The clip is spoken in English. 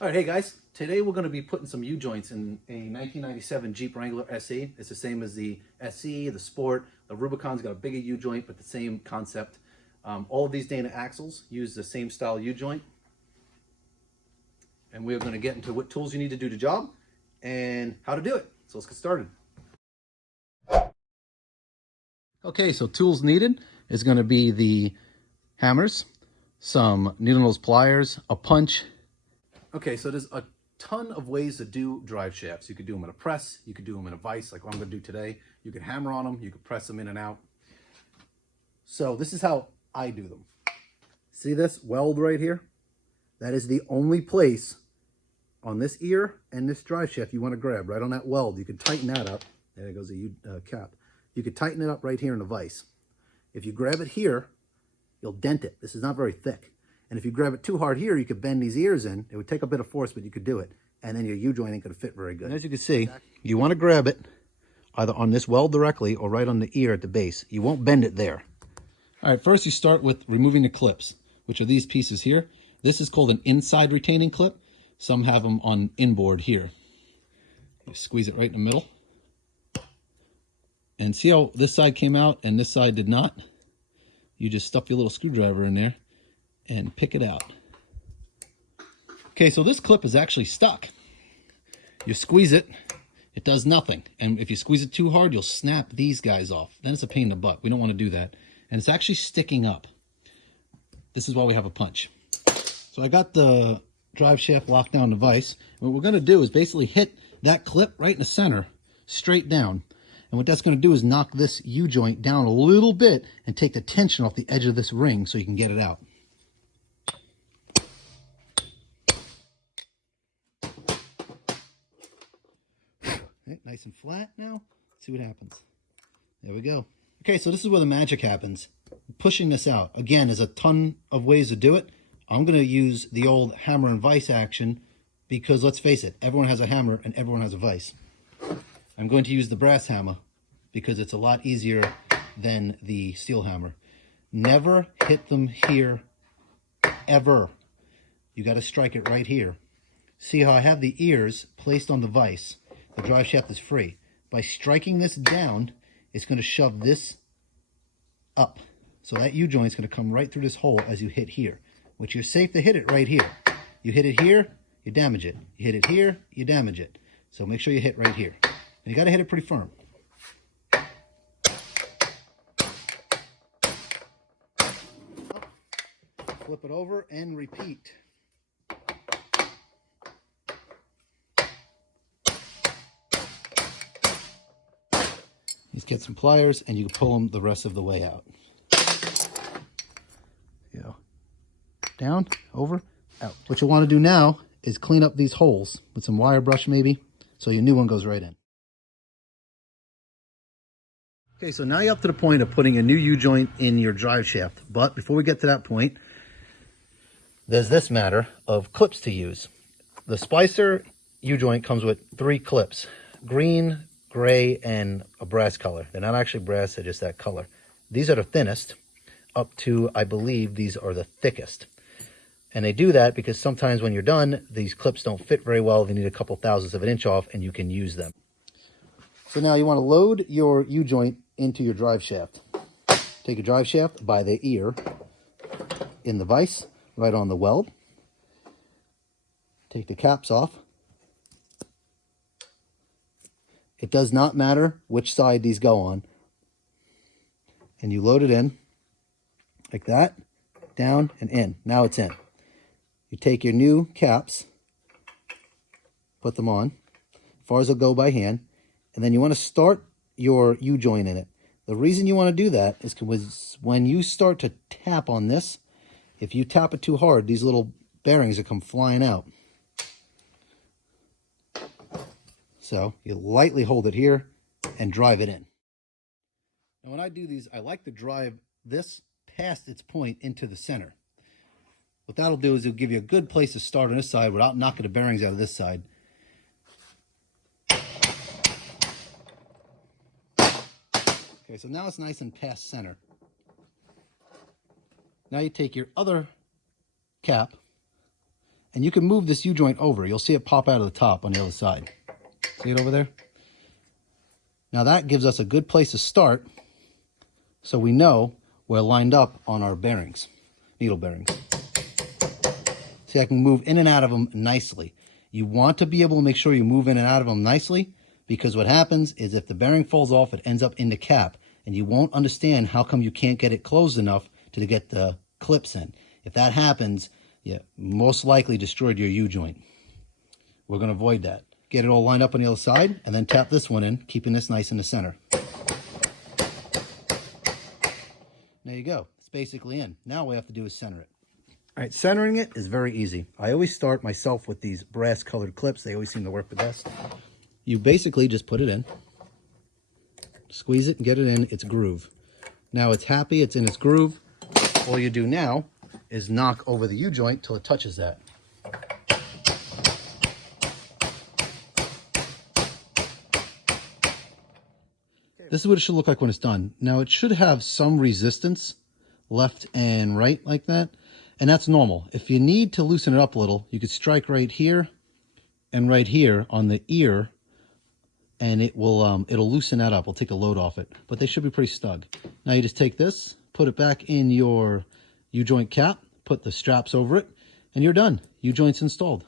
All right, hey guys. Today we're going to be putting some U-joints in a 1997 Jeep Wrangler SE. It's the same as the SE, the Sport. The Rubicon's got a bigger U-joint, but the same concept. All of these Dana axles use the same style U-joint. And we're going to get into what tools you need to do the job and how to do it. So let's get started. Okay, so tools needed is going to be the hammers, some needle nose pliers, a punch. Okay, so there's a ton of ways to do drive shafts. You could do them in a press, you could do them in a vise like what I'm going to do today. You could hammer on them, you could press them in and out. So this is how I do them. See this weld right here? That is the only place on this ear and this drive shaft you want to grab, right on that weld. You can tighten that up. There goes the cap. You could tighten it up right here in the vise. If you grab it here, you'll dent it. This is not very thick. And if you grab it too hard here, you could bend these ears in. It would take a bit of force, but you could do it. And then your U-joint ain't going to fit very good. And as you can see, you want to grab it either on this weld directly or right on the ear at the base. You won't bend it there. All right, first you start with removing the clips, which are these pieces here. This is called an inside retaining clip. Some have them on inboard here. You squeeze it right in the middle. And see how this side came out and this side did not? You just stuff your little screwdriver in there and pick it out. Okay, so this clip is actually stuck. You squeeze it, it does nothing. And if you squeeze it too hard, you'll snap these guys off. Then it's a pain in the butt. We don't want to do that. And it's actually sticking up. This is why we have a punch. So I got the drive shaft locked down in the vise. What we're going to do is basically hit that clip right in the center, straight down. And what that's going to do is knock this U-joint down a little bit and take the tension off the edge of this ring so you can get it out. Okay, nice and flat now. Let's see what happens. There we go. Okay, so this is where the magic happens. Pushing this out. Again, there's a ton of ways to do it. I'm going to use the old hammer and vise action because, let's face it, everyone has a hammer and everyone has a vise. I'm going to use the brass hammer because it's a lot easier than the steel hammer. Never hit them here, ever. You got to strike it right here. See how I have the ears placed on the vise? The drive shaft is free. By striking this down, it's going to shove this up. So that U-joint is going to come right through this hole as you hit here, which you're safe to hit it right here. You hit it here, you damage it. You hit it here, you damage it. So make sure you hit right here. And you got to hit it pretty firm. Flip it over and repeat. Just get some pliers and you can pull them the rest of the way out. Go down, over, out. What you want to do now is clean up these holes with some wire brush maybe, so your new one goes right in. Okay, so now you're up to the point of putting a new U-joint in your drive shaft. But before we get to that point, there's this matter of clips to use. The splicer U-joint comes with 3 clips: green, gray, and a brass color. They're not actually brass, they're just that color. These are the thinnest, up to, I believe, these are the thickest. And they do that because sometimes when you're done, these clips don't fit very well. They need a couple thousandths of an inch off, and you can use them. So now you want to load your U-joint into your drive shaft. Take your drive shaft by the ear in the vise, right on the weld. Take the caps off. It does not matter which side these go on. And you load it in like that, down and in. Now it's in. You take your new caps, put them on, as far as they'll go by hand, and then you want to start your U-joint in it. The reason you want to do that is because when you start to tap on this, if you tap it too hard, these little bearings will come flying out. So you lightly hold it here and drive it in. Now when I do these, I like to drive this past its point into the center. What that'll do is it'll give you a good place to start on this side without knocking the bearings out of this side. Okay, so now it's nice and past center. Now you take your other cap and you can move this U-joint over. You'll see it pop out of the top on the other side. See it over there? Now that gives us a good place to start so we know we're lined up on our bearings, needle bearings. See, I can move in and out of them nicely. You want to be able to make sure you move in and out of them nicely, because what happens is if the bearing falls off, it ends up in the cap, and you won't understand how come you can't get it closed enough to get the clips in. If that happens, you most likely destroyed your U-joint. We're going to avoid that. Get it all lined up on the other side, and then tap this one in, keeping this nice in the center. There you go. It's basically in. Now all we have to do is center it. All right, centering it is very easy. I always start myself with these brass colored clips. They always seem to work the best. You basically just put it in, squeeze it and get it in its groove. Now it's happy, it's in its groove. All you do now is knock over the U-joint till it touches that. This is what it should look like when it's done. Now it should have some resistance left and right like that, and that's normal. If you need to loosen it up a little, you could strike right here and right here on the ear, and it will it'll loosen that up. It'll take a load off it, but they should be pretty snug. Now you just take this, put it back in your U-joint cap, put the straps over it, and you're done. U-joint's installed.